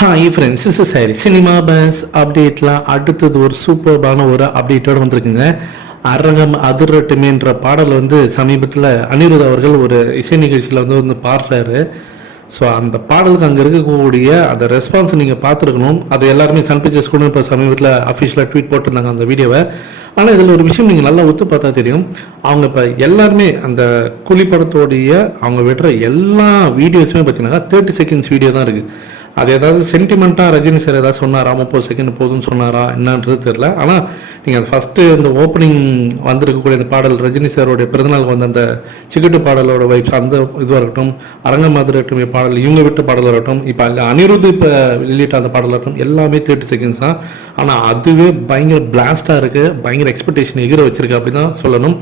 Hi friends, is சரி cinema bus அப்டேட்லாம் அடுத்தது ஒரு சூப்பர்பான ஒரு அப்டேட்டோடு வந்திருக்குங்க. அரங்கம் அதிரட்டுமேன்ற பாடல் சமீபத்தில் அனிருத் அவர்கள் ஒரு இசை நிகழ்ச்சியில் வந்து பாடுறாரு. ஸோ அந்த பாடலுக்கு அங்கே இருக்கக்கூடிய அந்த ரெஸ்பான்ஸ் நீங்கள் பார்த்துருக்கணும். அது எல்லாருமே சன் பிக்சர்ஸ் கூட இப்போ சமீபத்தில் அஃபிஷியலாக ட்வீட் போட்டிருந்தாங்க அந்த வீடியோவை. ஆனால் இதில் ஒரு விஷயம் நீங்கள் நல்லா ஒத்து பார்த்தா தெரியும். அவங்க இப்போ எல்லாருமே அந்த கூலி படத்தோடைய அவங்க விடுற எல்லா வீடியோஸுமே பார்த்தீங்கன்னா 30 செகண்ட்ஸ் வீடியோ தான் இருக்குது. அது ஏதாவது சென்டிமெண்ட்டாக ரஜினி சார் ஏதாவது சொன்னாரா, 30 செகண்ட் போதும்னு சொன்னாரா என்னன்றது தெரில. ஆனால் நீங்கள் அது ஃபஸ்ட்டு இந்த ஓப்பனிங் வந்திருக்கக்கூடிய அந்த பாடல் ரஜினி சாரோடைய பிறந்தநாள் அந்த சிக்கட்டு பாடலோட வைப்ஸ் அந்த இதுவாக இருக்கட்டும், அரங்க மாதிரி பாடல் இவங்க விட்ட பாடலாக இருக்கட்டும், இப்போ அனிருத் இப்போ வெளியிட்ட அந்த பாடலாக இருக்கட்டும், எல்லாமே 30 செகண்ட்ஸ் தான். ஆனால் அதுவே பயங்கர பிளாஸ்டாக இருக்குது, பயங்கர எக்ஸ்பெக்டேஷன் எகிர வச்சிருக்கு அப்படி தான் சொல்லணும்.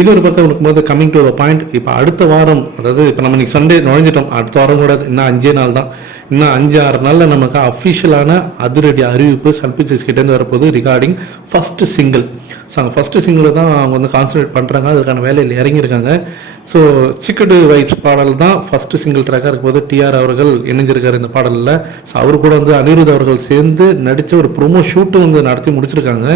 இது ஒரு பக்கம் இருக்கும்போது கம்மிங் டு த பாயிண்ட், இப்போ அடுத்த வாரம், அதாவது இப்போ நம்ம இன்னைக்கு சண்டே நுழைஞ்சிட்டோம், அடுத்த வாரம் கூட இன்னும் 5 நாள் தான், இன்னும் 5-6 நாளில் நமக்கு அஃபிஷியலான அதிரடி அறிவிப்பு சன் பிக்சர்ஸ் கிட்டேருந்து வரப்போது ரிகார்டிங் ஃபஸ்ட்டு சிங்கிள். ஸோ அங்கே ஃபஸ்ட்டு சிங்கிள் தான் அவங்க கான்சன்ட்ரேட் பண்ணுறாங்க, அதுக்கான வேலையில் இறங்கியிருக்காங்க. ஸோ சிக்கடு வைப்ஸ் பாடல் தான் ஃபஸ்ட்டு சிங்கிள் ட்ராக்காக இருக்கும்போது டிஆர் அவர்கள் இணைஞ்சிருக்காரு இந்த பாடலில். ஸோ அவர் கூட அனிருத் அவர்கள் சேர்ந்து நடித்த ஒரு ப்ரோமோ ஷூட்டும் நடத்தி முடிச்சிருக்காங்க.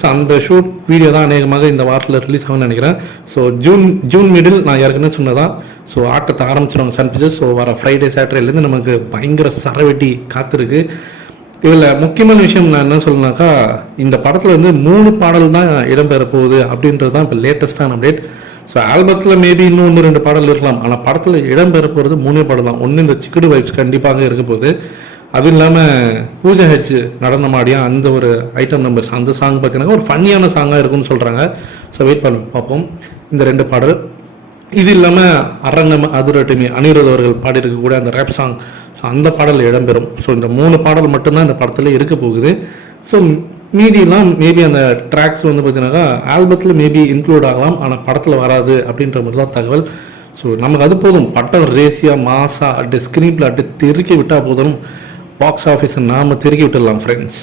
ஸோ அந்த ஷூட் வீடியோ தான் அநேகமாக இந்த வாரத்தில் ரிலீஸ் ஆகும்னு நினைக்கிறேன். ஸோ ஜூன் மிடில் நான் ஏற்கனவே சொன்னதான். ஸோ ஆட்டத்தை ஆரம்பிச்சிடுவாங்க சன் பிக்சர்ஸ். ஸோ வர ஃப்ரைடே சாட்டர்டேலேருந்து நமக்கு பயங்கர சரவெட்டி காத்திருக்கு. இதில் முக்கியமான விஷயம் நான் என்ன சொல்லணும்னாக்கா, இந்த படத்தில் 3 பாடல் தான் இடம்பெற போகுது அப்படின்றது தான் இப்போ லேட்டஸ்டான அப்டேட். ஸோ ஆல்பத்தில் மேபி இன்னும் 1-2 பாடல் இருக்கலாம், ஆனால் படத்தில் இடம்பெற போகிறது 3 பாடல் தான். ஒன்று இந்த சிக்கடு வைப்ஸ் கண்டிப்பாக இருக்க போகுது. அதுவும் இல்லாமல் பூஜா ஹெச் நடனமாடியா அந்த ஒரு ஐட்டம் நம்பர்ஸ் அந்த சாங் பார்த்தீங்கன்னா ஒரு ஃபன்னியான சாங்காக இருக்கும்னு சொல்கிறாங்க. ஸோ வெயிட் பண்ணி பார்ப்போம் இந்த 2 பாடல். இது இல்லாமல் அரங்கம் அதிரட்டுமே அனிருத் அவர்கள் பாடியிருக்கக்கூடிய அந்த ரேப் சாங், ஸோ அந்த பாடல் இடம்பெறும். ஸோ இந்த 3 பாடல் மட்டும்தான் இந்த படத்தில் இருக்க போகுது. ஸோ மீதியெல்லாம் மேபி அந்த ட்ராக்ஸ் பார்த்தீங்கன்னாக்கா ஆல்பத்தில் மேபி இன்க்ளூட் ஆகலாம், ஆனால் படத்தில் வராது அப்படின்ற மாதிரி தான் தகவல். ஸோ நமக்கு அது போதும், பட்டம் ரேசியாக மாசா அட்டு ஸ்க்ரீனில் அட்டு திருக்கி விட்டால் போதும், பாக்ஸ் ஆஃபீஸை நாம் திருக்கி விட்டுடலாம் ஃப்ரெண்ட்ஸ்.